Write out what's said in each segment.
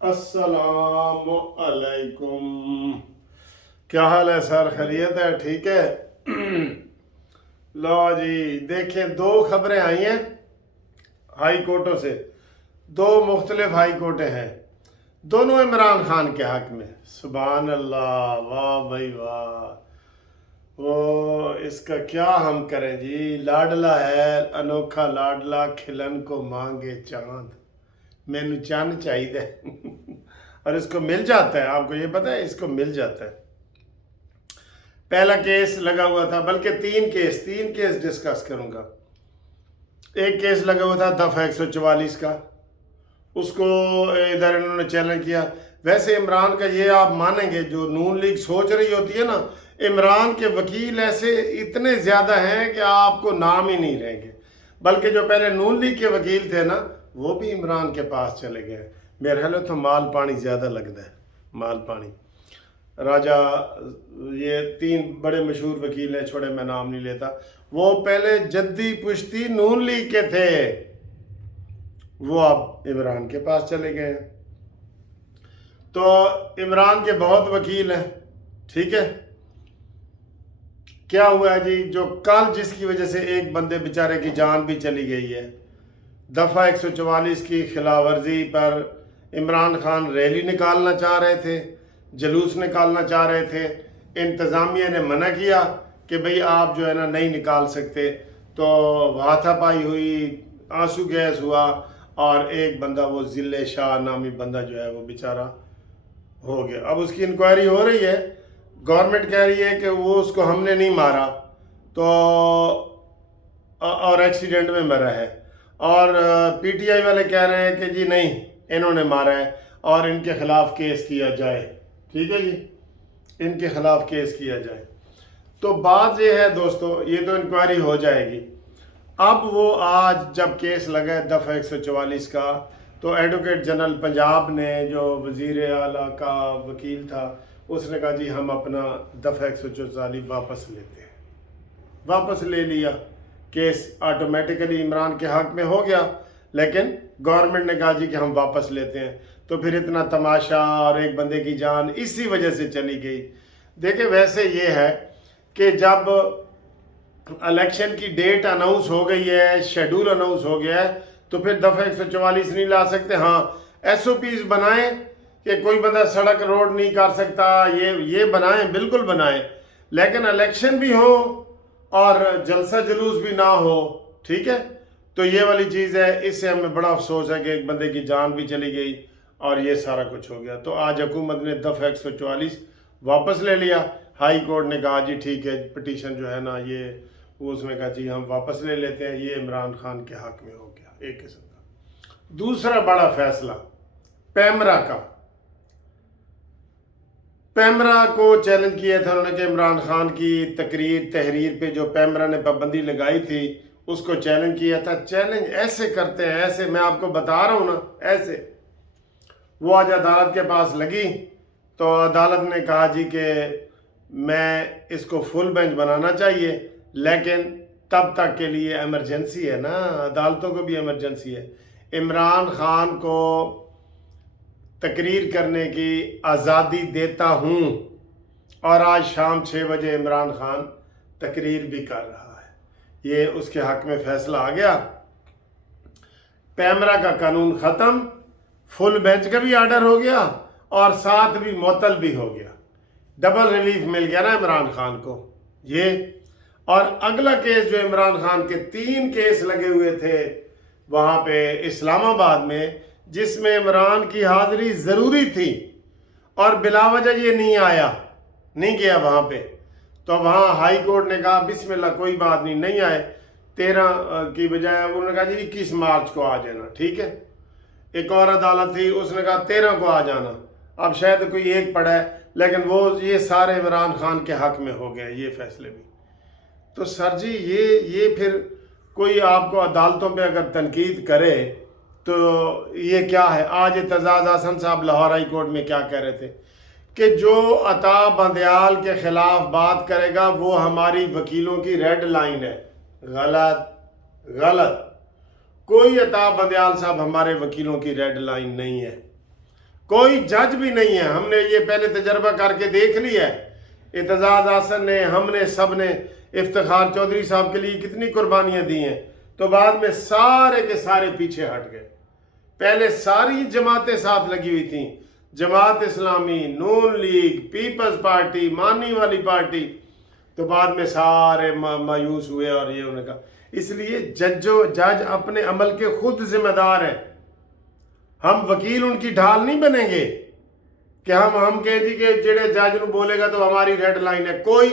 अस्सलाम अलैकुम। क्या हाल है सर? खैरियत है? ठीक है। लो जी, देखें, दो खबरें आई हैं हाई कोर्टों से। दो मुख्तलिफ हाई कोर्टें हैं, दोनों इमरान खान के हक में। सुभान अल्लाह, वाह भाई वाह। वो इसका क्या हम करें जी, लाडला है अनोखा लाडला, खिलन को मांगे चांद, मैनू चंद चाहिए। और इसको मिल जाता है, आपको ये पता है, इसको मिल जाता है। पहला केस लगा हुआ था, बल्कि तीन केस डिस्कस करूंगा। एक केस लगा हुआ था दफा 144 का, उसको इधर इन्होंने चैलेंज किया। वैसे इमरान का ये आप मानेंगे, जो नून लीग सोच रही होती है ना, इमरान के वकील ऐसे इतने ज़्यादा हैं कि आपको नाम ही नहीं रहेंगे। बल्कि जो पहले नून लीग के वकील थे ना, वो भी इमरान के पास चले गए। मेरे ख्याल तो माल पानी ज़्यादा लगता है, माल पानी। राजा, ये तीन बड़े मशहूर वकील हैं, छोड़े मैं नाम नहीं लेता। वो पहले जद्दी पुश्ती नून लीग के थे, वो अब इमरान के पास चले गए हैं। तो इमरान के बहुत वकील हैं, ठीक है। क्या हुआ है जी, जो कल जिसकी वजह से एक बंदे बेचारे की जान भी चली गई है, दफ़ा 144 की खिलाफ वर्जी पर इमरान खान रैली निकालना चाह रहे थे, जलूस निकालना चाह रहे थे। इंतज़ामिया ने मना किया कि भाई आप जो है ना नहीं निकाल सकते। तो हाथापाई हुई, आंसू गैस हुआ, और एक बंदा, वो जिले शाह नामी बंदा जो है, वो बेचारा हो गया। अब उसकी इंक्वायरी हो रही है। गवर्नमेंट कह रही है कि वो उसको हमने नहीं मारा, तो और एक्सीडेंट में मरा है। और पीटीआई वाले कह रहे हैं कि जी नहीं, इन्होंने मारा है और इनके खिलाफ केस किया जाए। ठीक है जी, इनके खिलाफ केस किया जाए। तो बात ये है दोस्तों, ये तो इंक्वायरी हो जाएगी। अब वो आज जब केस लगा है दफ़ा 144 का, तो एडवोकेट जनरल पंजाब ने, जो वज़ीर आला का वकील था, उसने कहा जी हम अपना दफ़ा 144 वापस लेते हैं। वापस ले लिया, केस ऑटोमेटिकली इमरान के हक में हो गया। लेकिन गवर्नमेंट ने कहा जी कि हम वापस लेते हैं। तो फिर इतना तमाशा और एक बंदे की जान इसी वजह से चली गई। देखिए, वैसे ये है कि जब इलेक्शन की डेट अनाउंस हो गई है, शेड्यूल अनाउंस हो गया है, तो फिर दफ़ा 144 नहीं ला सकते। हाँ, SOPs बनाएं कि कोई बंदा सड़क रोड नहीं कर सकता, ये बनाएं, बिल्कुल बनाएं। लेकिन इलेक्शन भी हो और जलसा जुलूस भी ना हो, ठीक है। तो ये वाली चीज़ है, इससे हमें बड़ा अफसोस है कि एक बंदे की जान भी चली गई और ये सारा कुछ हो गया। तो आज हुकूमत ने दफ़ा 144 वापस ले लिया। हाई कोर्ट ने कहा जी ठीक है, पिटीशन जो है ना, ये उसने कहा जी हम वापस ले लेते हैं, ये इमरान खान के हक में हो गया एक किस्म का। दूसरा बड़ा फैसला पैमरा का। पैमरा को चैलेंज किया था उन्होंने कि इमरान खान की तहरीर पे जो पैमरा ने पाबंदी लगाई थी, उसको चैलेंज किया था। चैलेंज ऐसे करते हैं, ऐसे मैं आपको बता रहा हूँ ना, ऐसे। वो आज अदालत के पास लगी, तो अदालत ने कहा जी कि मैं इसको फुल बेंच बनाना चाहिए, लेकिन तब तक के लिए इमरजेंसी है ना, अदालतों को भी इमरजेंसी है। इमरान खान को तकरीर करने की आज़ादी देता हूँ। और आज शाम 6 बजे इमरान खान तकरीर भी कर रहा है, ये उसके हक में फैसला आ गया। पैमरा का कानून ख़त्म, फुल बेंच का भी आर्डर हो गया और साथ भी मुअत्तल भी हो गया। डबल रिलीफ मिल गया ना इमरान खान को ये। और अगला केस जो इमरान खान के 3 केस लगे हुए थे वहाँ पे इस्लामाबाद में, जिसमें इमरान की हाज़िरी ज़रूरी थी और बिलावजह ये नहीं आया, नहीं गया वहाँ पे। तो वहाँ हाई कोर्ट ने कहा बिस्मिल्लाह, कोई बात नहीं, नहीं आए। 13 की बजाय उन्होंने कहा जी 21 मार्च को आ जाना, ठीक है। एक और अदालत थी, उसने कहा 13 को आ जाना। अब शायद कोई एक पड़ा है, लेकिन वो ये सारे इमरान खान के हक में हो गए ये फैसले भी। तो सर जी, ये फिर कोई आपको अदालतों पे अगर तनकीद करे तो ये क्या है। आज एतजाज़ हसन साहब लाहौर हाई कोर्ट में क्या कह रहे थे कि जो अता बंदयाल के खिलाफ बात करेगा वो हमारी वकीलों की रेड लाइन है। गलत, गलत। कोई अता बंदयाल साहब हमारे वकीलों की रेड लाइन नहीं है। कोई जज भी नहीं है। हमने ये पहले तजर्बा करके देख लिया है। एतजाज हसन ने, हमने, सब ने इफ्तिखार चौधरी साहब के लिए कितनी कुर्बानियां दी हैं, तो बाद में सारे के सारे पीछे हट गए। पहले सारी जमातें साथ लगी हुई थी, जमात इस्लामी, नून लीग, पीपल्स पार्टी, मानी वाली पार्टी, तो बाद में सारे मायूस हुए और ये उन्होंने कहा। इसलिए जज अपने अमल के खुद जिम्मेदार हैं। हम वकील उनकी ढाल नहीं बनेंगे कि हम कह जी कि जेड़े जज ਨੂੰ बोलेगा तो हमारी रेड लाइन है। कोई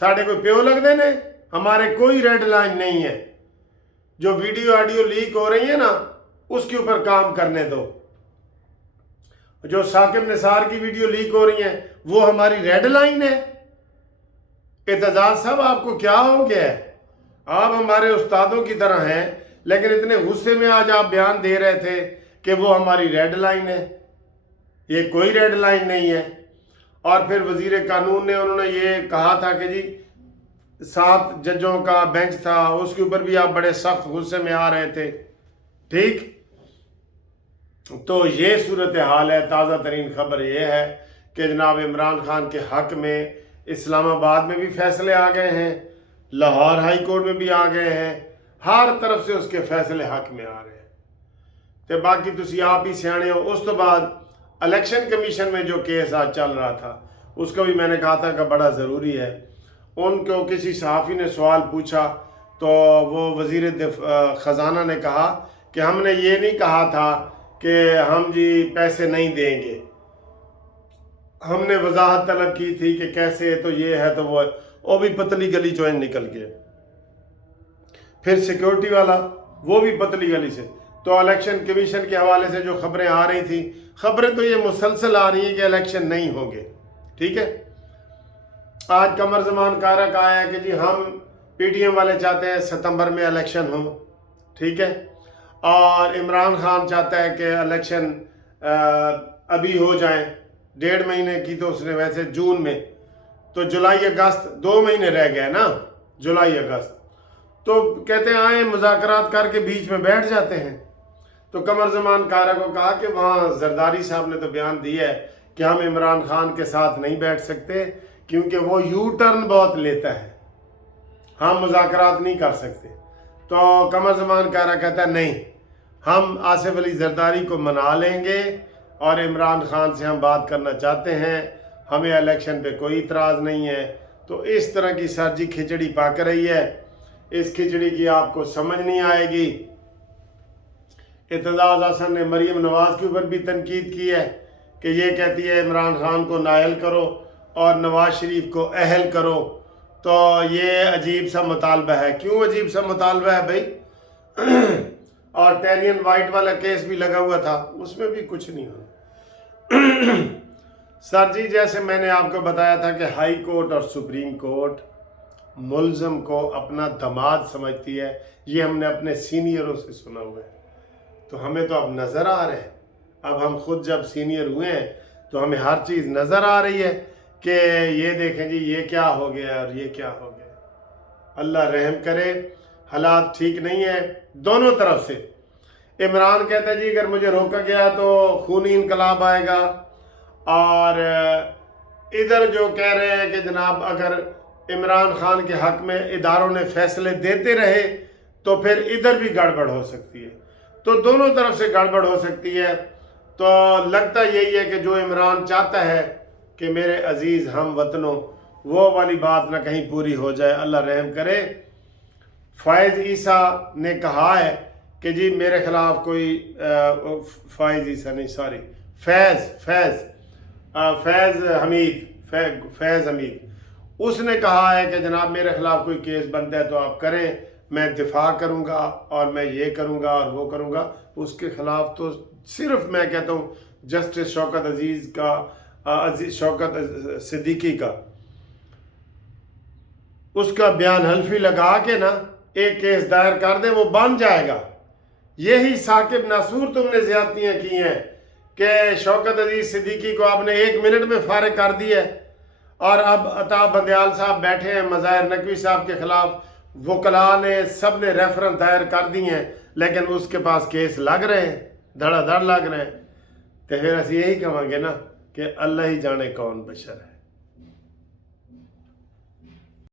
साढ़े कोई प्यो लगते ने, हमारे कोई रेड लाइन नहीं है। जो वीडियो ऑडियो लीक हो रही है ना, उसके ऊपर काम करने दो। जो साकिब निसार की वीडियो लीक हो रही है वो हमारी रेड लाइन है। एतजाज साहब आपको क्या हो गया है? आप हमारे उस्तादों की तरह हैं, लेकिन इतने गुस्से में आज आप बयान दे रहे थे कि वो हमारी रेड लाइन है। ये कोई रेड लाइन नहीं है। और फिर वजीर कानून ने उन्होंने ये कहा था कि जी 7 जजों का बेंच था, उसके ऊपर भी आप बड़े सख्त गुस्से में आ रहे थे। ठीक, तो ये सूरत हाल है। ताज़ा तरीन खबर ये है कि जनाब इमरान खान के हक में इस्लामाबाद में भी फैसले आ गए हैं, लाहौर हाई कोर्ट में भी आ गए हैं, हर तरफ से उसके फैसले हक में आ रहे हैं। तो बाकी तुसी आप ही सियाने हो। उस तो बाद इलेक्शन कमीशन में जो केस आज चल रहा था, उसका भी मैंने कहा था कि बड़ा ज़रूरी है। उनको किसी सहाफ़ी ने सवाल पूछा तो वो वज़ीर ख़जाना ने कहा कि हमने ये नहीं कहा था कि हम जी पैसे नहीं देंगे, हमने वजाहत तलब की थी कि कैसे, तो ये है तो वो भी पतली गली जो है निकल गए। फिर सिक्योरिटी वाला वो भी पतली गली से। तो इलेक्शन कमीशन के हवाले से जो खबरें आ रही थी, खबरें तो ये मुसलसल आ रही हैं कि इलेक्शन नहीं होंगे। ठीक है, आज कमर ज़मान कारक आया कि जी हम PTM वाले चाहते हैं सितंबर में इलेक्शन हो। ठीक है, और इमरान खान चाहता है कि इलेक्शन अभी हो जाए। 1.5 महीने की तो उसने वैसे जून में, तो जुलाई अगस्त 2 महीने रह गए ना, जुलाई अगस्त। तो कहते हैं आए मुज़ाकरात करके बीच में बैठ जाते हैं। तो कमर ज़मान कारा को कहा कि वहाँ जरदारी साहब ने तो बयान दिया है कि हम इमरान खान के साथ नहीं बैठ सकते क्योंकि वो यू टर्न बहुत लेता है, हम मुज़ाकरात नहीं कर सकते। तो कमर ज़मान कारा कहता है नहीं, हम आसिफ अली जरदारी को मना लेंगे और इमरान खान से हम बात करना चाहते हैं, हमें इलेक्शन पे कोई इतराज़ नहीं है। तो इस तरह की सरजी खिचड़ी पक रही है। इस खिचड़ी की आपको समझ नहीं आएगी। एतजाज हसन ने मरीम नवाज़ के ऊपर भी तनकीद की है कि ये कहती है इमरान खान को नायल करो और नवाज शरीफ को अहल करो। तो ये अजीब सा मुतालबा है। क्यों अजीब सा मुतालबा है भाई? और टेरियन वाइट वाला केस भी लगा हुआ था, उसमें भी कुछ नहीं हुआ। सर जी, जैसे मैंने आपको बताया था कि हाई कोर्ट और सुप्रीम कोर्ट मुल्ज़म को अपना दामाद समझती है, ये हमने अपने सीनियरों से सुना हुआ है। तो हमें तो अब नज़र आ रहा है, अब हम खुद जब सीनियर हुए हैं तो हमें हर चीज़ नज़र आ रही है कि ये देखें जी ये क्या हो गया और ये क्या हो गया। अल्लाह रहम करे, हालात ठीक नहीं है दोनों तरफ से। इमरान कहता है जी अगर मुझे रोका गया तो खूनी इनकलाब आएगा, और इधर जो कह रहे हैं कि जनाब अगर इमरान खान के हक़ में इदारों ने फैसले देते रहे तो फिर इधर भी गड़बड़ हो सकती है। तो दोनों तरफ से गड़बड़ हो सकती है। तो लगता यही है कि जो इमरान चाहता है कि मेरे अजीज़ हम वतनों, वो वाली बात ना कहीं पूरी हो जाए, अल्लाह रहम करे। फ़ायज़ ईसा ने कहा है कि जी मेरे ख़िलाफ़ कोई फ़ायज़ ईसा नहीं, सॉरी, फैज़ हमीद, उसने कहा है कि जनाब मेरे ख़िलाफ़ कोई केस बनता है तो आप करें, मैं दिफा करूँगा और मैं ये करूँगा और वो करूँगा। उसके ख़िलाफ़ तो सिर्फ मैं कहता हूँ जस्टिस शौकत अजीज़ का, शौकत सिद्दीकी का, उसका बयान हल्फी लगा के ना एक केस दायर कर दे, वो बन जाएगा। यही साकिब नासूर तुमने ज़्यादतियाँ की हैं कि शौकत अजीज़ सिद्दीकी को आपने 1 मिनट में फारिग कर दिया है, और अब अता बंदयाल साहब बैठे हैं मज़ाहिर नकवी साहब के ख़िलाफ़, वकला ने सब ने रेफरेंस दायर कर दिए हैं, लेकिन उसके पास केस लग रहे हैं, धड़ाधड़ लग रहे हैं। تو پھر ਅਸੀਂ ਇਹੀ ਕਵਾਂਗੇ ਨਾ ਕਿ ਅੱਲਾ ਹੀ ਜਾਣੇ ਕੌਣ ਬਸ਼ਰ ਹੈ